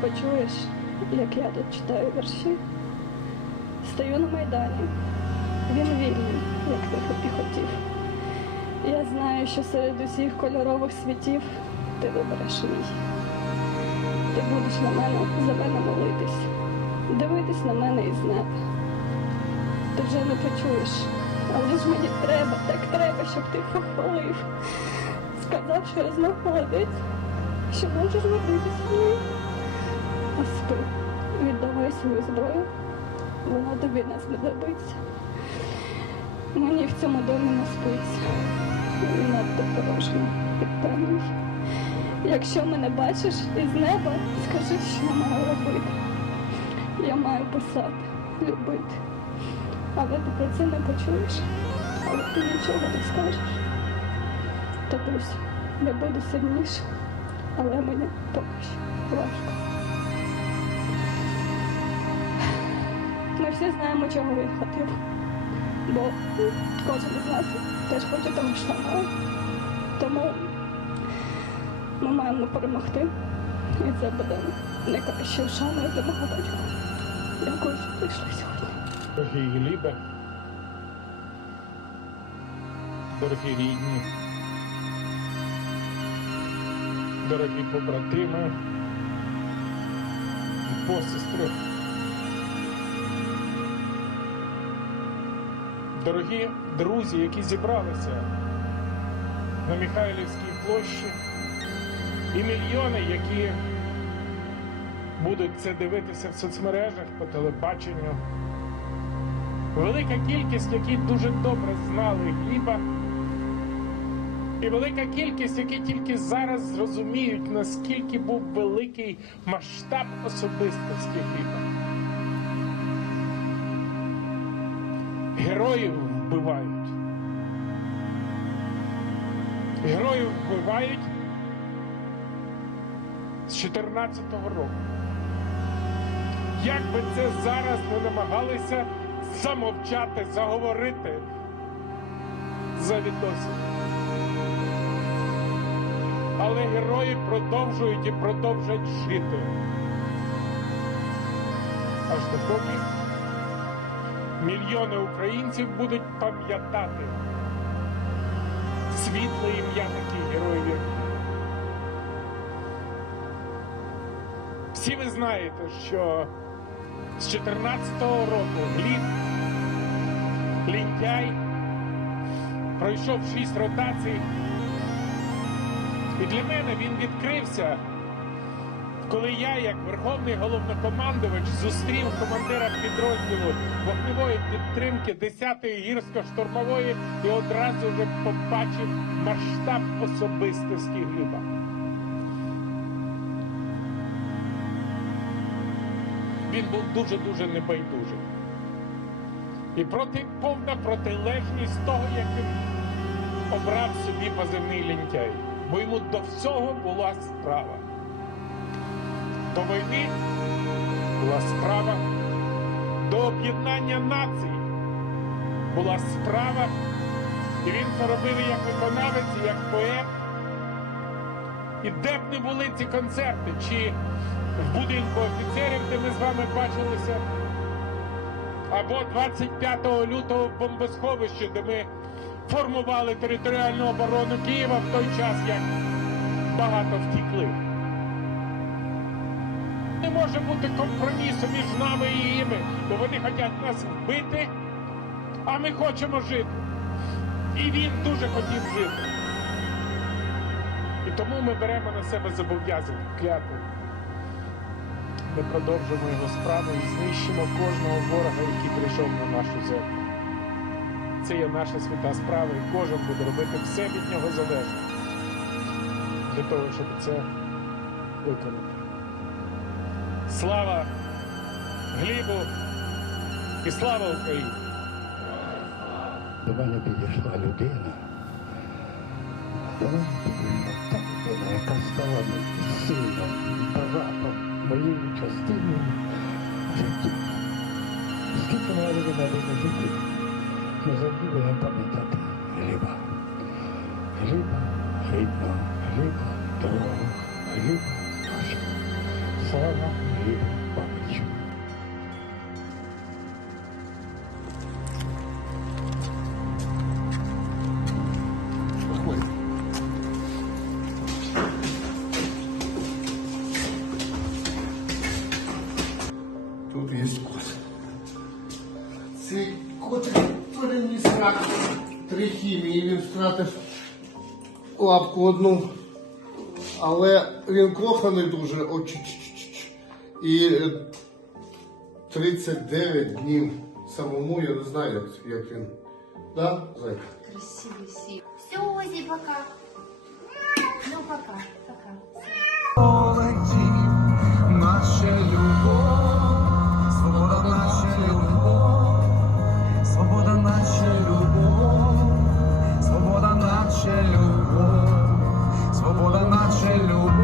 Почуєш, як я тут читаю вірші. Стою на майдані. Він вільний, як ти і хотів. Я знаю, що серед усіх кольорових світів ти вибереш мій. Ти будеш на мене за мене молитись, дивитись на мене із неба. Ти вже не почуєш, але ж мені треба, так треба, щоб ти похвалив. Сказав, що я знов молодець, що можеш гордитись мною. Спи, віддавай свою зброю, вона тобі не знадобиться. Мені в цьому домі не спиться. Він надто порожній, підпевний. Якщо мене бачиш із неба, скажи, що я маю робити. Я маю писати, любити. Але ти про це не почуєш, але ти нічого не скажеш. Татусь, я буду сильніше, але мені поки що важко. Ми всі знаємо, чого він хотів. Бо кожен із нас теж хоче того ж самого. Тому ми маємо перемогти. І це буде найкращою шаною для мого батька. Дякую, що прийшли сьогодні. Дорогі Глібе, дорогі рідні, дорогі побратими посестри, дорогі друзі, які зібралися на Михайлівській площі, і мільйони, які будуть це дивитися в соцмережах по телебаченню. Велика кількість, які дуже добре знали Гліба, і велика кількість, які тільки зараз зрозуміють, наскільки був великий масштаб особистості Гліба. Героїв вбивають. Героїв вбивають з 14-го року. Як би це зараз не намагалися замовчати, заговорити за відносини. Але герої продовжують і продовжать жити. Аж допоки мільйони українців будуть пам'ятати світле ім'я таких героїв. Всі ви знаєте, що з 14-го року Гліб Лінтяй пройшов шість ротацій. І для мене він відкрився, коли я, як верховний головнокомандувач, зустрів командира підрозділу вогневої підтримки 10-ї гірсько-штурмової і одразу вже побачив масштаб особистості Гліба. Він був дуже-дуже небайдужий. І проти, повна протилежність того, як він обрав собі позивний лінтяй. Бо йому до всього була справа. До війни була справа, до об'єднання націй була справа. І він це робив як виконавець, як поет. І де б не були ці концерти, чи в будинку офіцерів, де ми з вами бачилися, або 25 лютого в бомбосховищі, де ми формували територіальну оборону Києва в той час, як багато втікли. Може бути компромісу між нами і ними, бо вони хочуть нас вбити, а ми хочемо жити. І він дуже хотів жити. І тому ми беремо на себе зобов'язання, клятву. Ми продовжимо його справу і знищимо кожного ворога, який прийшов на нашу землю. Це є наша свята справа, і кожен буде робити все від нього залежне для того, щоб це виконати. Слава Глібу і слава Україні! До мене підійшла людина. До мене підійшла та людина, яка стала сильним, братом, моєю частиною в житті. Скільки моя людина буде жити, ми завжди будемо пам'ятати Гліба. Гліба, рідного, Гліба, дорогого, Гліба нашого. Слава Тут є кот. Цей кот переніс рак три хімії. Він втратив лапку одну. Але він коханий дуже. О, чу- чу- чу- чу. І е, 39 днів самому, я не знаю, як, він. Да, зайка? Красивый сик. Все, Озі, пока. Ну, пока, пока.